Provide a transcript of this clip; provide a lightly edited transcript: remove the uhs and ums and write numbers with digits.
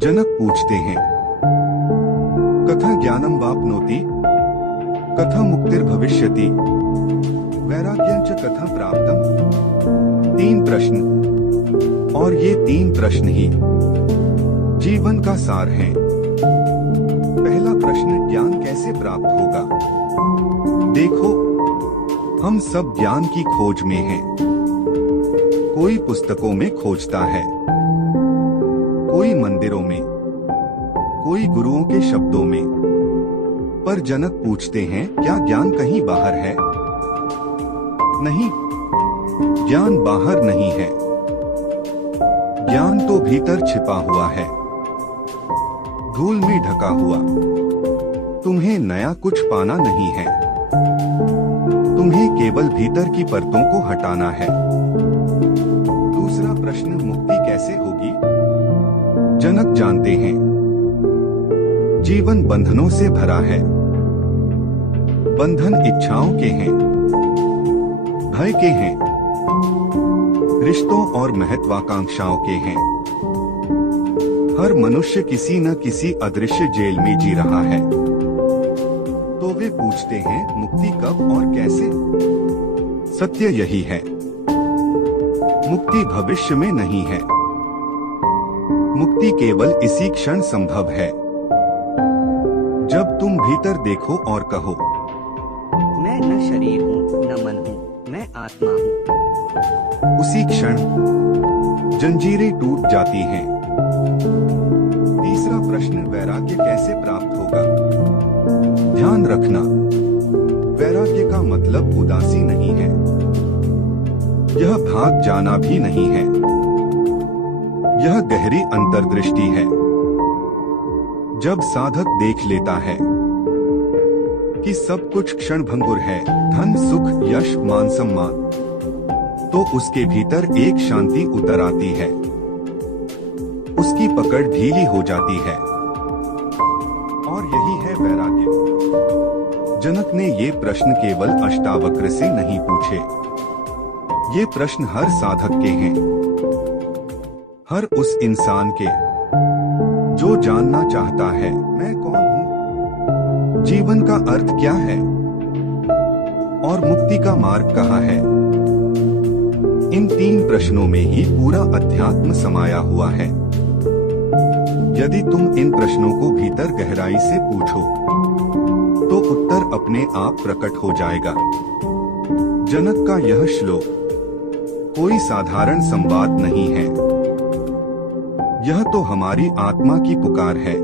जनक पूछते हैं, कथा ज्ञानम वाप्नोति, कथा मुक्तिर्भविष्यति, वैराग्यंच कथा प्राप्तम। 3 प्रश्न, और ये 3 प्रश्न ही जीवन का सार हैं। पहला प्रश्न, ज्ञान कैसे प्राप्त होगा? देखो, हम सब ज्ञान की खोज में हैं। कोई पुस्तकों में खोजता है, कोई मंदिरों में, कोई गुरुओं के शब्दों में। पर जनक पूछते हैं, क्या ज्ञान कहीं बाहर है? नहीं, ज्ञान बाहर नहीं है। ज्ञान तो भीतर छिपा हुआ है, धूल में ढका हुआ। तुम्हें नया कुछ पाना नहीं है, तुम्हें केवल भीतर की परतों को हटाना है। दूसरा प्रश्न, मुक्ति कैसे होगी? जनक जानते हैं, जीवन बंधनों से भरा है। बंधन इच्छाओं के हैं, भय के हैं, रिश्तों और महत्वाकांक्षाओं के हैं। हर मनुष्य किसी न किसी अदृश्य जेल में जी रहा है। तो वे पूछते हैं, मुक्ति कब और कैसे? सत्य यही है, मुक्ति भविष्य में नहीं है। मुक्ति केवल इसी क्षण संभव है, जब तुम भीतर देखो और कहो, मैं न शरीर हूँ न मन हूँ, मैं आत्मा हूँ। उसी क्षण जंजीरें टूट जाती हैं। तीसरा प्रश्न, वैराग्य कैसे प्राप्त होगा? ध्यान रखना, वैराग्य का मतलब उदासी नहीं है, यह भाग जाना भी नहीं है। यह गहरी अंतर्दृष्टि है। जब साधक देख लेता है कि सब कुछ क्षणभंगुर है, धन, सुख, यश, मान सम्मान, तो उसके भीतर एक शांति उतर आती है। उसकी पकड़ ढीली हो जाती है, और यही है वैराग्य। जनक ने ये प्रश्न केवल अष्टावक्र से नहीं पूछे, ये प्रश्न हर साधक के हैं, हर उस इंसान के जो जानना चाहता है, मैं कौन हूँ, जीवन का अर्थ क्या है, और मुक्ति का मार्ग कहाँ है। इन 3 प्रश्नों में ही पूरा अध्यात्म समाया हुआ है। यदि तुम इन प्रश्नों को भीतर गहराई से पूछो, तो उत्तर अपने आप प्रकट हो जाएगा। जनक का यह श्लोक कोई साधारण संवाद नहीं है, यह तो हमारी आत्मा की पुकार है।